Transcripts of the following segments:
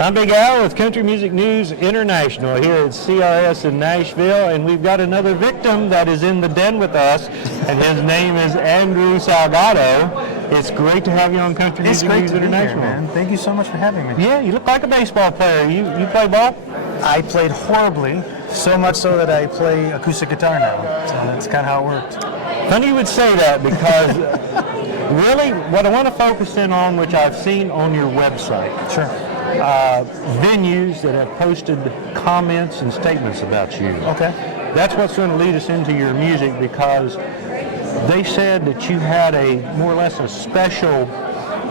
I'm Big Al with Country Music News International here at CRS in Nashville, and we've got another victim that is in the den with us, and his name is Andrew Salgado. It's great to have you on Country Music News International. Here, man. Thank you so much for having me. Yeah, you look like a baseball player. You play ball? I played horribly, so much so that I play acoustic guitar now. So that's kind of how it worked. Funny you would say that, because really what I want to focus in on, which I've seen on your website. Sure. Venues that have posted comments and statements about you. Okay. That's what's going to lead us into your music, because they said that you had a more or less a special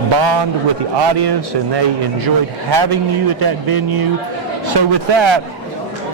bond with the audience and they enjoyed having you at that venue. So with that,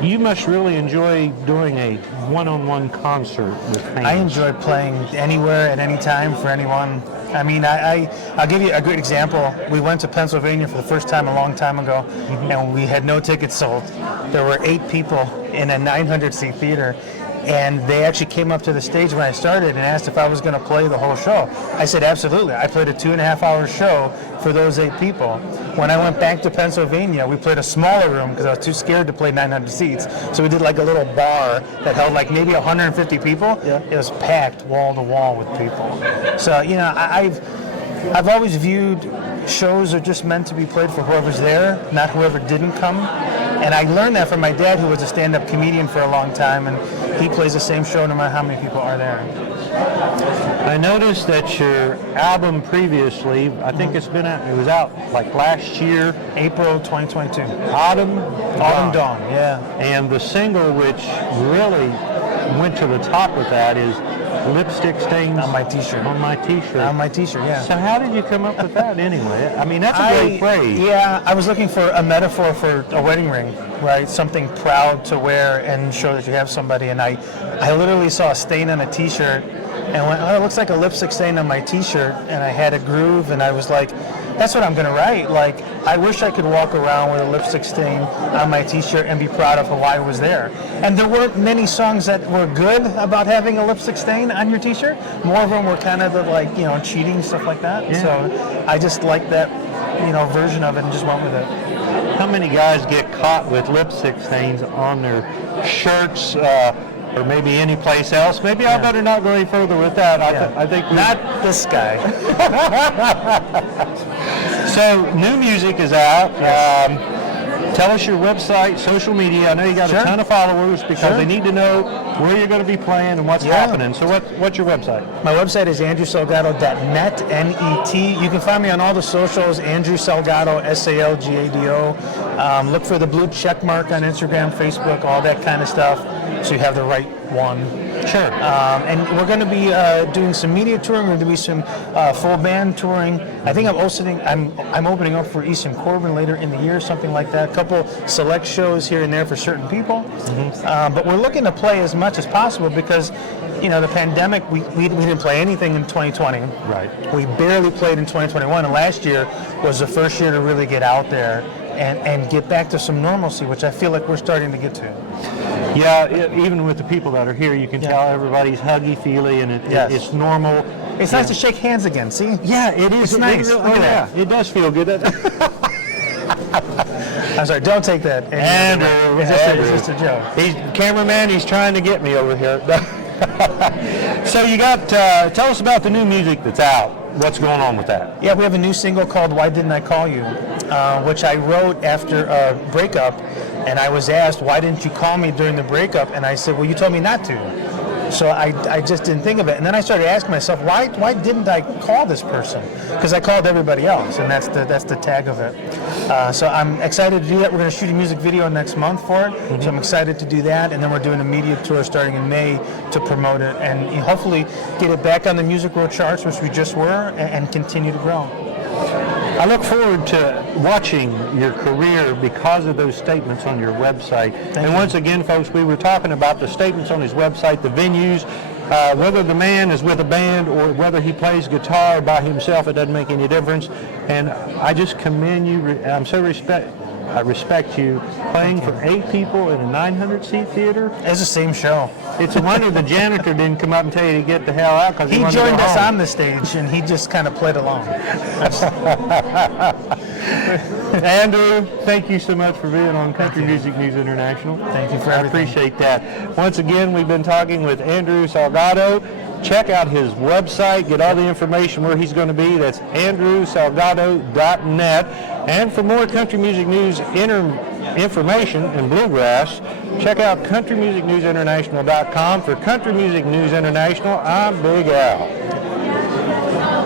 you must really enjoy doing a one-on-one concert with fans. I enjoy playing anywhere at any time for anyone. I mean, I'll give you a great example. We went to Pennsylvania for the first time a long time ago, and we had no tickets sold. There were 8 people in a 900-seat theater, and they actually came up to the stage when I started and asked if I was going to play the whole show. I said, absolutely. I played a 2.5-hour show for those 8 people. When I went back to Pennsylvania, we played a smaller room because I was too scared to play 900 seats. So we did like a little bar that held like maybe 150 people. Yeah. It was packed wall to wall with people. So, you know, I've always viewed shows are just meant to be played for whoever's there, not whoever didn't come. And I learned that from my dad, who was a stand-up comedian for a long time, and he plays the same show no matter how many people are there. I noticed that your album previously, I think it was out like last year. April 2022. Autumn Dawn, yeah. And the single which really went to the top with that is Lipstick Stains on my t-shirt. On my t-shirt. On my t-shirt, yeah. So how did you come up with that anyway? I mean, that's a great phrase. Yeah, I was looking for a metaphor for a wedding ring, right? Something proud to wear and show that you have somebody. And I literally saw a stain on a t-shirt and went, oh, it looks like a lipstick stain on my t-shirt. And I had a groove, and I was like, that's what I'm going to write. Like, I wish I could walk around with a lipstick stain on my t-shirt and be proud of why I was there. And there weren't many songs that were good about having a lipstick stain on your t-shirt. More of them were kind of the, like, you know, cheating, stuff like that. Yeah. So I just liked that, you know, version of it and just went with it. How many guys get caught with lipstick stains on their shirts, or maybe any place else? Maybe I better not go any further with that. I think not this guy. So new music is out. Tell us your website, social media. I know you got a ton of followers, because they need to know where you're going to be playing and what's happening. So what's your website? My website is andrewsalgado.net, N-E-T. You can find me on all the socials, Andrew Salgado, S-A-L-G-A-D-O. Look for the blue check mark on Instagram, Facebook, all that kind of stuff, so you have the right one. Sure. And we're going to be doing some media touring. We're going to do some full band touring. I think I'm opening up for Easton Corbin later in the year, something like that. A couple select shows here and there for certain people. But we're looking to play as much as possible, because, you know, the pandemic, we didn't play anything in 2020. Right. We barely played in 2021, and last year was the first year to really get out there and get back to some normalcy, which I feel like we're starting to get to. Yeah, even with the people that are here, you can tell everybody's huggy-feely, and it's normal. It's nice to shake hands again, see? Yeah, it is. It's nice. It does feel good. I'm sorry, don't take that. Andrew, it's just a joke. He's cameraman, he's trying to get me over here. So you got, tell us about the new music that's out. What's going on with that? Yeah, we have a new single called Why Didn't I Call You, which I wrote after a breakup, and I was asked, why didn't you call me during the breakup? And I said, well, you told me not to. So I just didn't think of it. And then I started asking myself, why didn't I call this person? Because I called everybody else, and that's the tag of it. So I'm excited to do that. We're going to shoot a music video next month for it. So I'm excited to do that. And then we're doing a media tour starting in May to promote it and hopefully get it back on the Music Row charts, which we just were, and continue to grow. I look forward to watching your career because of those statements on your website. And once again, folks, we were talking about the statements on his website, the venues, whether the man is with a band or whether he plays guitar by himself, it doesn't make any difference. And I just commend you. I respect you playing for 8 people in a 900-seat theater. It's the same show. It's a wonder the janitor didn't come up and tell you to get the hell out, because he joined us on the stage and he just kind of played along. Andrew, thank you so much for being on Country Music News International. Thank you for I everything. appreciate that. Once again, we've been talking with Andrew Salgado. Check out his website, get all the information where he's going to be. That's andrewsalgado.net. And for more country music news information in bluegrass, check out countrymusicnewsinternational.com. For Country Music News International, I'm Big Al.